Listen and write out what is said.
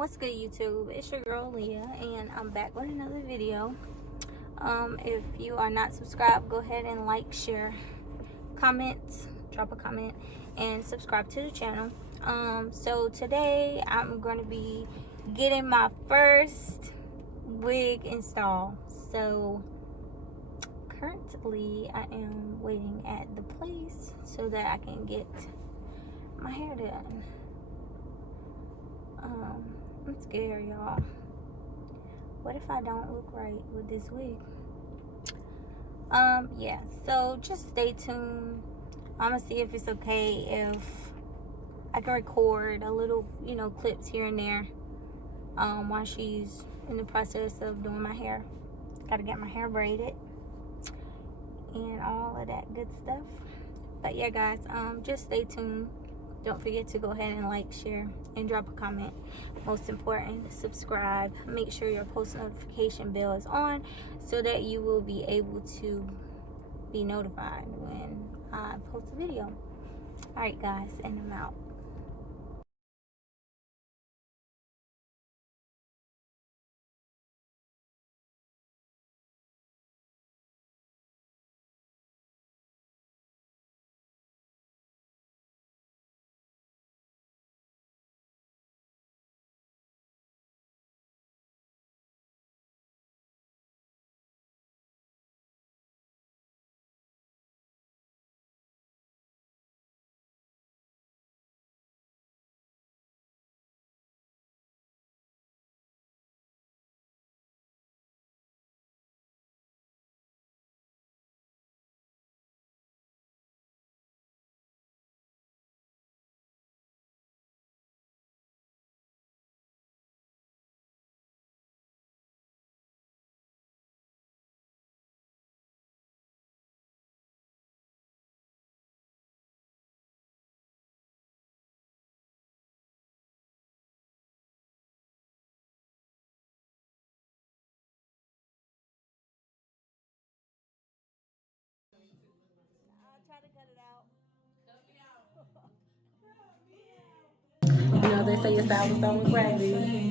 What's good, YouTube? It's your girl Leah, and I'm back with another video. If you are not subscribed, go ahead and like, share, comment, drop a comment, and subscribe to the channel. So today I'm going to be getting my first wig install. So currently I am waiting at the place so that I can get my hair done. I'm scared, y'all. What if I don't look right with this wig? Yeah, so just stay tuned. I'm gonna see if it's okay if I can record a little, clips here and there while she's in the process of doing my hair. Gotta get my hair braided and all of that good stuff. But yeah, guys, just stay tuned. Don't forget to go ahead and like, share, and drop a comment. Most important, subscribe. Make sure your post notification bell is on so that you will be able to be notified when I post a video. Alright, guys, and I'm out. You know, they say your style was done with gravity.